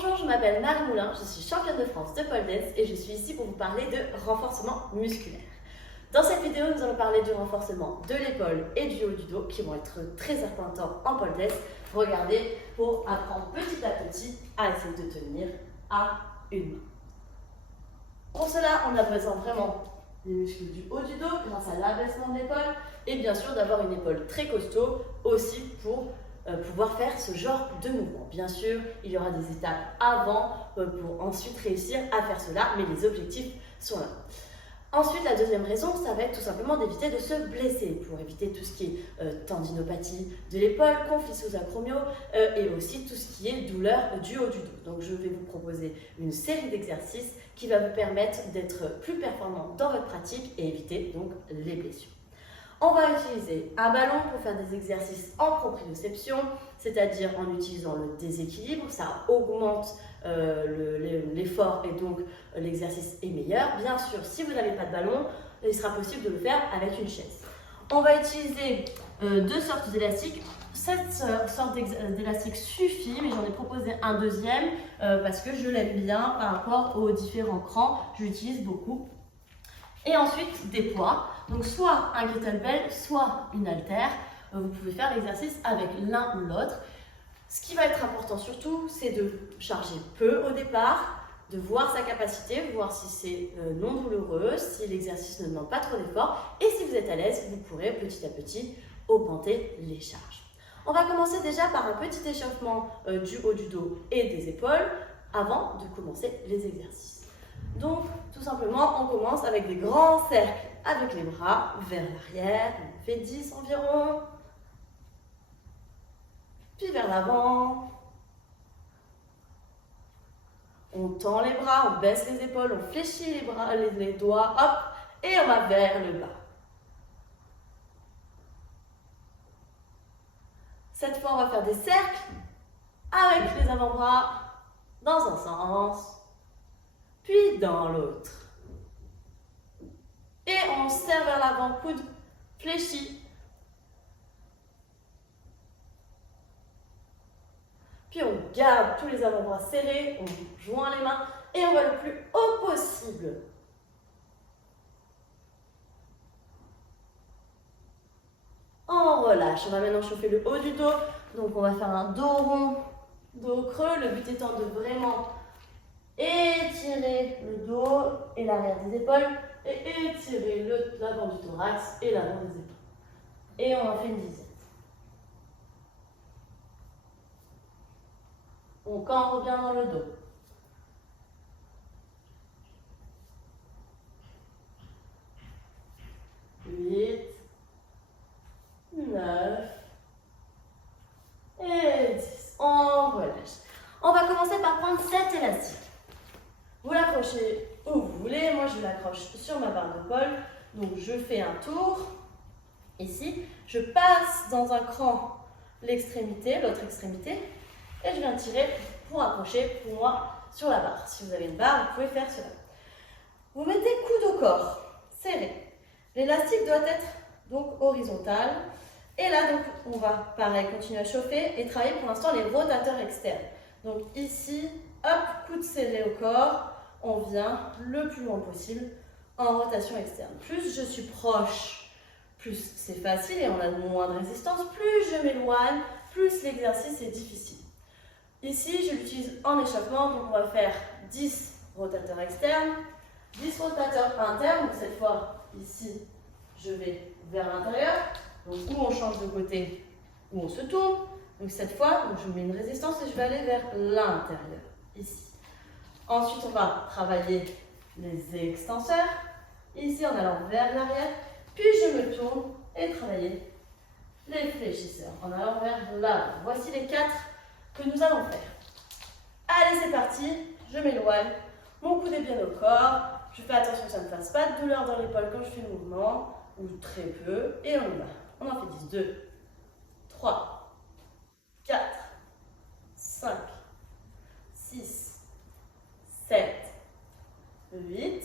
Bonjour, je m'appelle Marie Moulin, je suis championne de France de pole dance et je suis ici pour vous parler de renforcement musculaire. Dans cette vidéo, nous allons parler du renforcement de l'épaule et du haut du dos qui vont être très importants en pole dance. Regardez pour apprendre petit à petit à essayer de tenir à une main. Pour cela, on a besoin vraiment des muscles du haut du dos grâce à l'abaissement de l'épaule et bien sûr d'avoir une épaule très costaud aussi pour pouvoir faire ce genre de mouvement. Bien sûr, il y aura des étapes avant pour ensuite réussir à faire cela, mais les objectifs sont là. Ensuite, la deuxième raison, ça va être tout simplement d'éviter de se blesser, pour éviter tout ce qui est tendinopathie de l'épaule, conflit sous-acromiaux et aussi tout ce qui est douleur du haut du dos. Donc je vais vous proposer une série d'exercices qui va vous permettre d'être plus performant dans votre pratique et éviter donc les blessures. On va utiliser un ballon pour faire des exercices en proprioception, c'est-à-dire en utilisant le déséquilibre, ça augmente l'effort et donc l'exercice est meilleur. Bien sûr, si vous n'avez pas de ballon, il sera possible de le faire avec une chaise. On va utiliser deux sortes d'élastiques. Cette sorte d'élastique suffit, mais j'en ai proposé un deuxième parce que je l'aime bien par rapport aux différents crans, je l'utilise beaucoup. Et ensuite des poids, donc soit un kettlebell, soit une haltère. Vous pouvez faire l'exercice avec l'un ou l'autre. Ce qui va être important surtout, c'est de charger peu au départ, de voir sa capacité, voir si c'est non douloureux, si l'exercice ne demande pas trop d'effort. Et si vous êtes à l'aise, vous pourrez petit à petit augmenter les charges. On va commencer déjà par un petit échauffement du haut du dos et des épaules avant de commencer les exercices. Donc, tout simplement, on commence avec des grands cercles avec les bras vers l'arrière. On fait 10 environ. Puis vers l'avant. On tend les bras, on baisse les épaules, on fléchit les bras, les doigts, hop, et on va vers le bas. Cette fois, on va faire des cercles avec les avant-bras dans un sens. Puis dans l'autre. Et on serre vers l'avant, coude fléchi. Puis on garde tous les avant-bras serrés, on joint les mains et on va le plus haut possible. On relâche, on va maintenant chauffer le haut du dos. Donc on va faire un dos rond, dos creux. Le but étant de vraiment étirer le dos et l'arrière des épaules et étirer l'avant du thorax et l'avant des épaules. Et on en fait une dizaine. On cambre bien dans le dos. 8, 9 et 10. On relâche. On va commencer par prendre cet élastique. Vous l'accrochez où vous voulez, moi je l'accroche sur ma barre de pole, donc je fais un tour, ici, je passe dans un cran l'extrémité, l'autre extrémité, et je viens tirer pour accrocher pour moi sur la barre. Si vous avez une barre, vous pouvez faire cela. Vous mettez coude au corps, serré. L'élastique doit être donc horizontal, et là donc on va pareil continuer à chauffer et travailler pour l'instant les rotateurs externes. Donc ici, hop, coude serré au corps, on vient le plus loin possible en rotation externe. Plus je suis proche, plus c'est facile et on a moins de résistance. Plus je m'éloigne, plus l'exercice est difficile. Ici, je l'utilise en échauffement, donc on va faire 10 rotateurs externes, 10 rotateurs internes. Donc cette fois, ici, je vais vers l'intérieur. Donc où on change de côté, où on se tourne. Donc cette fois, je mets une résistance et je vais aller vers l'intérieur, ici. Ensuite, on va travailler les extenseurs, ici en allant vers l'arrière. Puis je me tourne et travailler les fléchisseurs en allant vers l'avant. Voici les 4 que nous allons faire. Allez, c'est parti, je m'éloigne. Mon coude est bien au corps. Je fais attention que ça ne fasse pas de douleur dans l'épaule quand je fais le mouvement, ou très peu. Et on y va. On en fait 10, 2, 3, 4, 5, 6, 7, 8,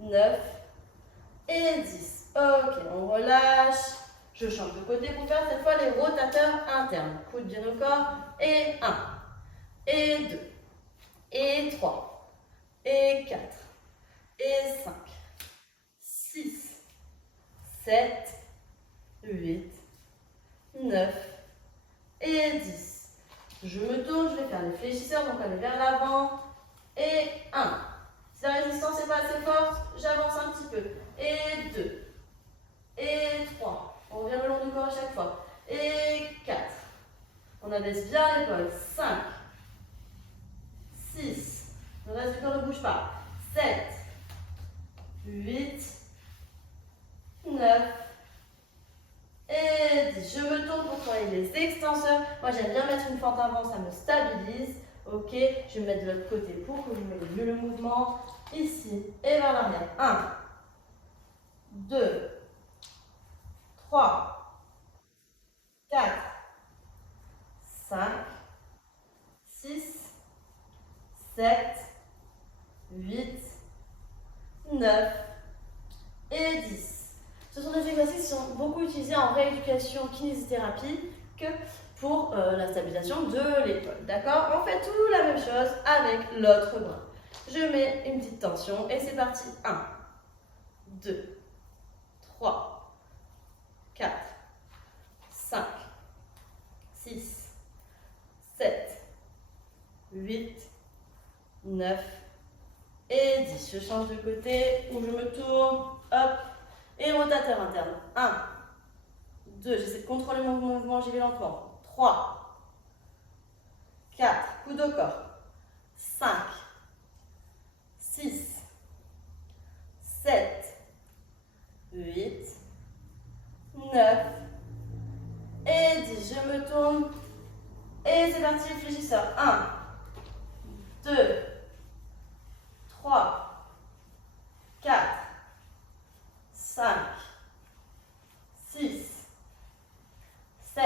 9 et 10. Ok, on relâche. Je change de côté pour faire cette fois les rotateurs internes. Coude bien au corps. Et 1. et 2, et 3, et 4, et 5, 6, 7, 8, 9 et 10. Je me tourne, je vais faire les fléchisseurs, donc aller vers l'avant, et 1. Si la résistance n'est pas assez forte, j'avance un petit peu, et 2, et 3. On revient le long du corps à chaque fois, et 4. On abaisse bien l'épaule, 5, 6, le reste du corps ne bouge pas, 7, 8, 9 et 10. Je me tourne pour travailler les extenseurs. Moi, j'aime bien mettre une fente avant, ça me stabilise. Ok, je vais me mettre de l'autre côté pour que vous voyez mieux le mouvement. Ici et vers l'arrière. 1, 2, 3, 4, 5, 6, 7, 8, 9 et 10. Ce sont des exercices qui sont beaucoup utilisés en rééducation kinésithérapie que pour la stabilisation de l'épaule. D'accord? On fait tout la même chose avec l'autre bras. Je mets une petite tension et c'est parti. 1, 2, 3, 4, 5, 6, 7, 8, 9 et 10. Je change de côté ou je me tourne. Hop. Et rotateur interne. 1, 2, j'essaie de contrôler mon mouvement, j'y vais lentement. 3, 4, coude au corps. 5, 6, 7, 8, 9 et 10. Je me tourne. Et c'est parti, fléchisseur. 1, 2, 3, 4, 5, 6, 7,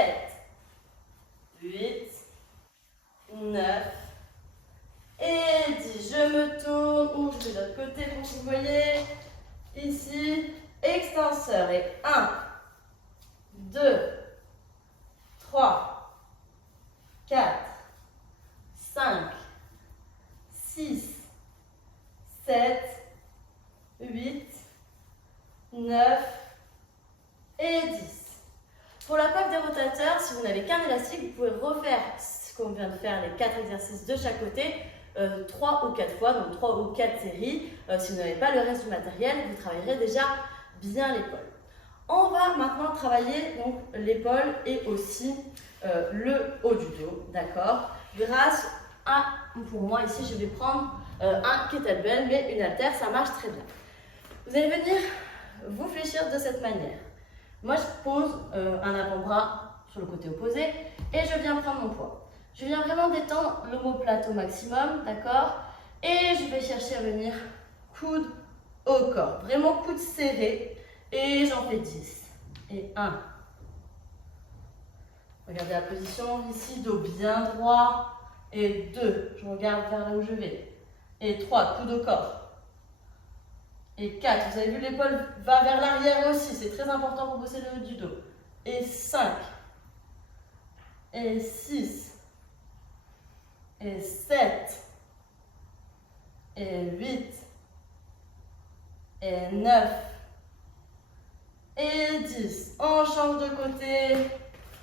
8, 9 et 10. Je me tourne ou je vais de l'autre côté pour que vous voyez. Ici, extenseur. Et 1, 2, 3, 4, 5, 6, 7, 8, 9 et 10. Pour la coiffe des rotateurs, si vous n'avez qu'un élastique, vous pouvez refaire ce qu'on vient de faire, les 4 exercices de chaque côté, 3 ou 4 fois, donc 3 ou 4 séries. Si vous n'avez pas le reste du matériel, vous travaillerez déjà bien l'épaule. On va maintenant travailler donc l'épaule et aussi le haut du dos, d'accord? Grâce à, pour moi ici, je vais prendre un kettlebell, mais une haltère, ça marche très bien. Vous allez venir vous fléchir de cette manière. Moi, je pose un avant-bras sur le côté opposé et je viens prendre mon poids. Je viens vraiment détendre l'omoplate au maximum, d'accord? Et je vais chercher à venir coude au corps. Vraiment coude serré. Et j'en fais 10. Et 1. Regardez la position ici, dos bien droit. Et 2. Je regarde vers là où je vais. Et 3. Coude au corps. Et 4, vous avez vu, l'épaule va vers l'arrière aussi, c'est très important pour bosser le haut du dos. Et 5, et 6, et 7, et 8, et 9, et 10. On change de côté.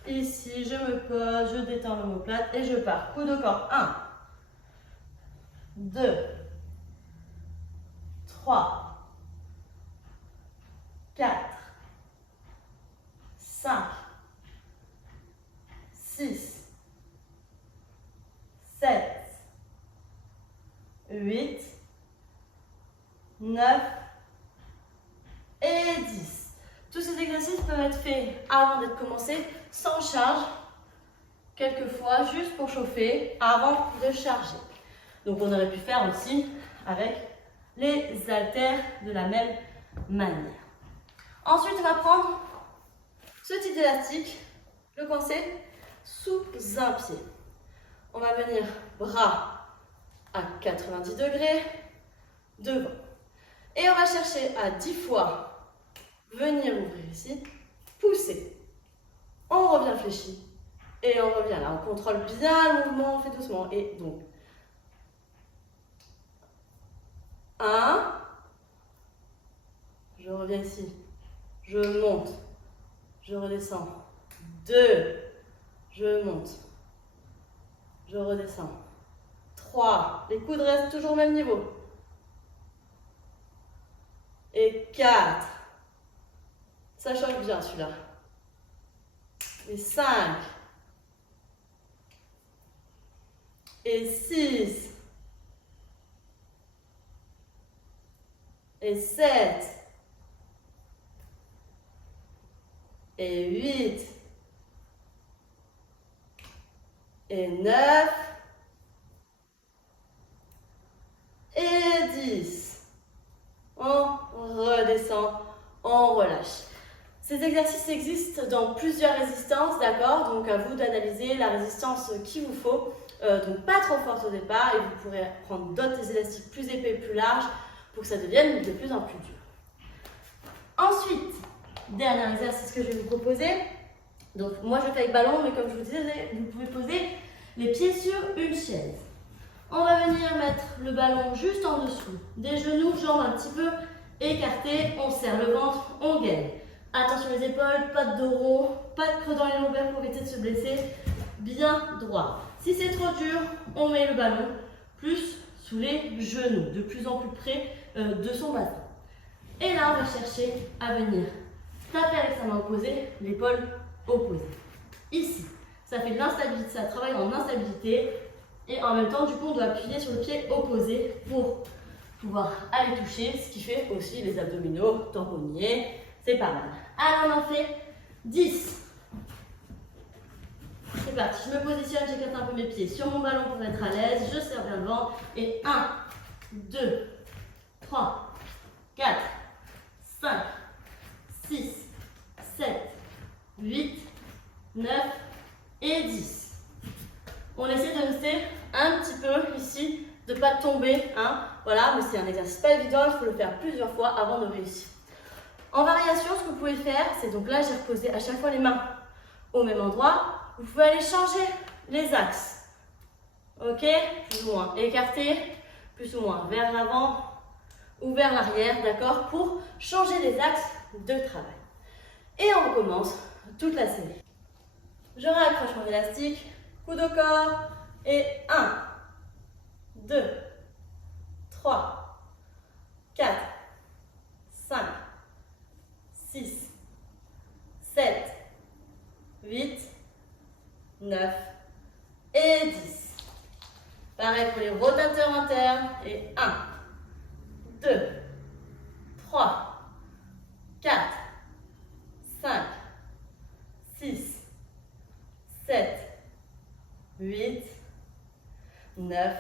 Ici, je me pose, je détends l'omoplate et je pars. Coude au corps. 1, 2, 3, 4, 5, 6, 7, 8, 9 et 10. Tous ces exercices peuvent être faits avant d'être commencés, sans charge, quelquefois juste pour chauffer avant de charger. Donc on aurait pu faire aussi avec les haltères de la même manière. Ensuite, on va prendre ce petit élastique, le coincer sous un pied. On va venir bras à 90 degrés devant. Et on va chercher à 10 fois venir ouvrir ici, pousser. On revient fléchi Et on revient là, on contrôle bien le mouvement, on fait doucement. Et donc, 1, je reviens ici, je monte, je redescends. 2, je monte, je redescends. 3, les coudes restent toujours au même niveau. Et 4, ça chauffe bien celui-là. Et 5, et 6, et 7, et 8, et 9, et 10. On redescend, on relâche. Ces exercices existent dans plusieurs résistances, d'accord? Donc à vous d'analyser la résistance qu'il vous faut. Donc pas trop forte au départ et vous pourrez prendre d'autres élastiques plus épais, plus larges pour que ça devienne de plus en plus dur. Ensuite, dernier exercice que je vais vous proposer. Donc moi je fais avec ballon, mais comme je vous disais, vous pouvez poser les pieds sur une chaise. On va venir mettre le ballon juste en dessous des genoux, jambes un petit peu écartées, on serre le ventre, on gaine. Attention les épaules, pas de dos rond, pas de creux dans les lombaires pour éviter de se blesser, bien droit. Si c'est trop dur, on met le ballon plus sous les genoux, de plus en plus près de son bassin. Et là, on va chercher à venir taper avec sa main opposée, l'épaule opposée. Ici, ça fait de l'instabilité, ça travaille en instabilité. Et en même temps, du coup, on doit appuyer sur le pied opposé pour pouvoir aller toucher, ce qui fait aussi les abdominaux, tamponiers. C'est pas mal. Alors, on en fait 10. C'est parti. Je me positionne, j'écarte un peu mes pieds sur mon ballon pour être à l'aise. Je serre bien le ventre. Et 1, 2, 3, 4, 5, 6, 7, 8, 9 et 10. On essaie de rester un petit peu ici, de ne pas tomber. Hein. Voilà, mais c'est un exercice pas évident, il faut le faire plusieurs fois avant de réussir. En variation, ce que vous pouvez faire, c'est donc là, j'ai reposé à chaque fois les mains au même endroit. Vous pouvez aller changer les axes. Ok, plus ou moins écarté, plus ou moins vers l'avant ou vers l'arrière, d'accord, pour changer les axes de travail. Et on recommence toute la série. Je raccroche mon élastique, coude au corps, et 1, 2, 3, 4, 5, 6, 7, 8, 9 et 10. Pareil pour les rotateurs internes. Et 1, 2, 3, 4, 5, 6, 7, 8, 9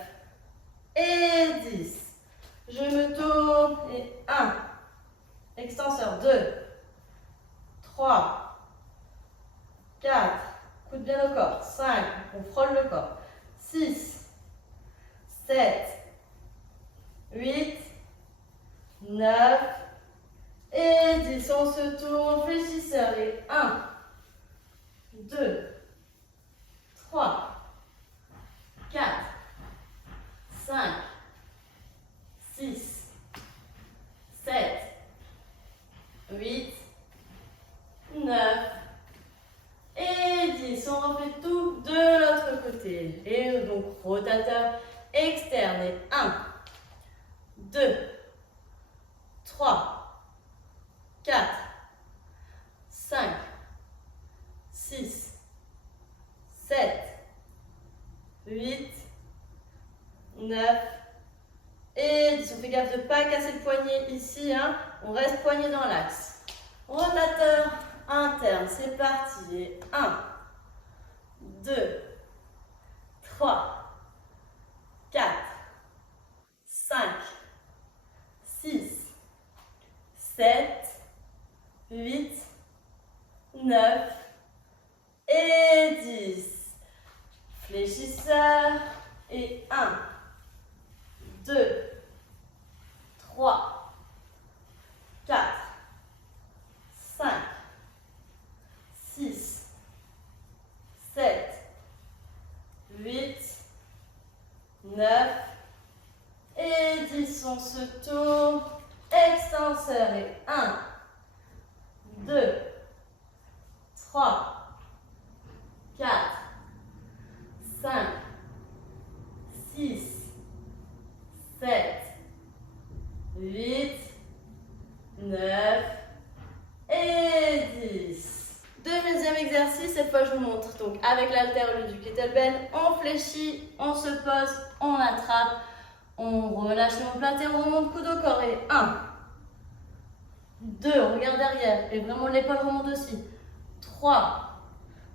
et 10. Je me tourne et 1, extenseur 2, 3, 4, coude bien au corps, 5, on frôle le corps, 6, 7, 8, 9 et 10. On se tourne, fléchisseur et 1, 2, 3, 4, 5, 6, 7, 8, 9 et 10. On refait tout de l'autre côté. Et donc, rotateur externe. Et 1, 2, 3, 4, 5, 6, 7, 8, 9 et 10. On fait gaffe de ne pas casser le poignet ici. Hein. On reste poignet dans l'axe. Rotateur interne, c'est parti. Et 1, 2, 3, 4, 5, 6, 7, 8, 9 et 10. Fléchisseur. Et 1, 2, 3, 4, 5, 6, 7, on se tourne. Extenseur et 1, 2, 3, 4, 5, 6, 7, 8, 9 et 10. Deuxième exercice, cette fois je vous montre. Donc avec l'haltère au lieu du kettlebell, on fléchit, on se pose, on attrape, on relâche l'omoplate et on remonte coude au corps. Et 1, 2, on regarde derrière et vraiment l'épaule remonte aussi. 3,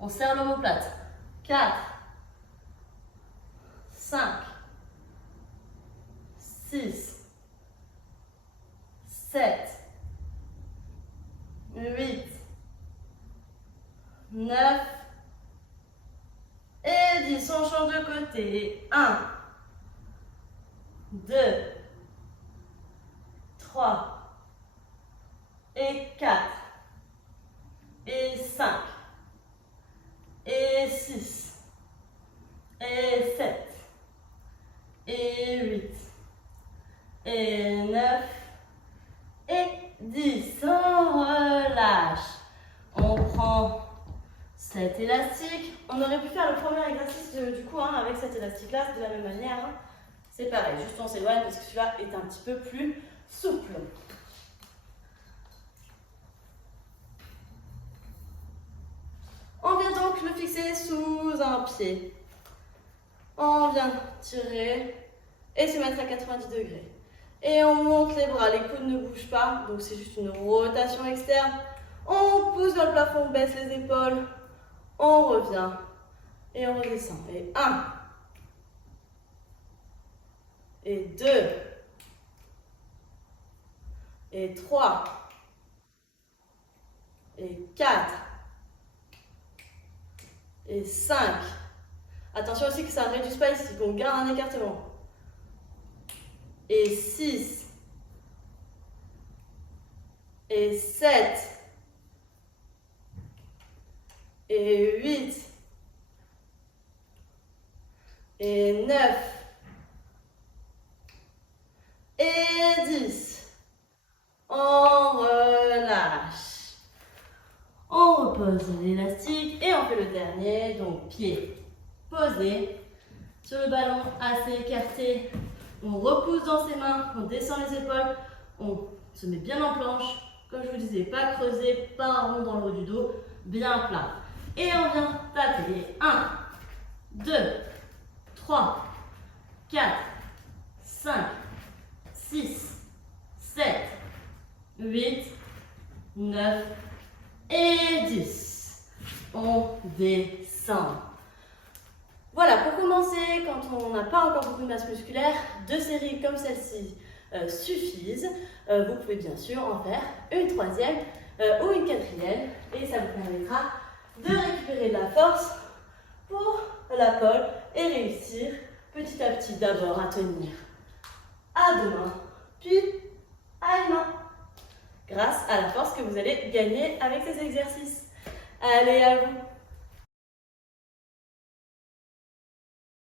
on serre l'omoplate. 4, 5, 6, 7, 8, 9 et 10. On change de côté. 1, 2, 3 et 4 et 5 et 6 et 7 et 8 et 9 et 10. On relâche. On prend cet élastique. On aurait pu faire le premier exercice du coup avec cet élastique-là de la même manière. C'est pareil, juste on s'éloigne parce que celui-là est un petit peu plus souple. On vient donc le fixer sous un pied. On vient tirer et se mettre à 90 degrés. Et on monte les bras, les coudes ne bougent pas, donc c'est juste une rotation externe. On pousse vers le plafond, on baisse les épaules, on revient et on redescend. Et 1, et 2, et 3, et 4, et 5. Attention aussi que ça ne réduise pas ici, donc garde un écartement. Et 6, et 7, et 8, et 9, et 10. On relâche. On repose l'élastique et on fait le dernier. Donc pied posé sur le ballon, assez écarté. On repousse dans ses mains, on descend les épaules, on se met bien en planche. Comme je vous disais, pas creusé, pas un rond dans le haut du dos, bien plat. Et on vient taper. 1, 2, 3, 4, 5, 6, 7, 8, 9 et 10. On descend. Voilà, pour commencer, quand on n'a pas encore beaucoup de masse musculaire, 2 séries comme celle-ci suffisent. Vous pouvez bien sûr en faire une troisième ou une quatrième et ça vous permettra de récupérer de la force pour la pole et réussir petit à petit d'abord à tenir à 2 mains, puis à une main, grâce à la force que vous allez gagner avec ces exercices. Allez, à vous!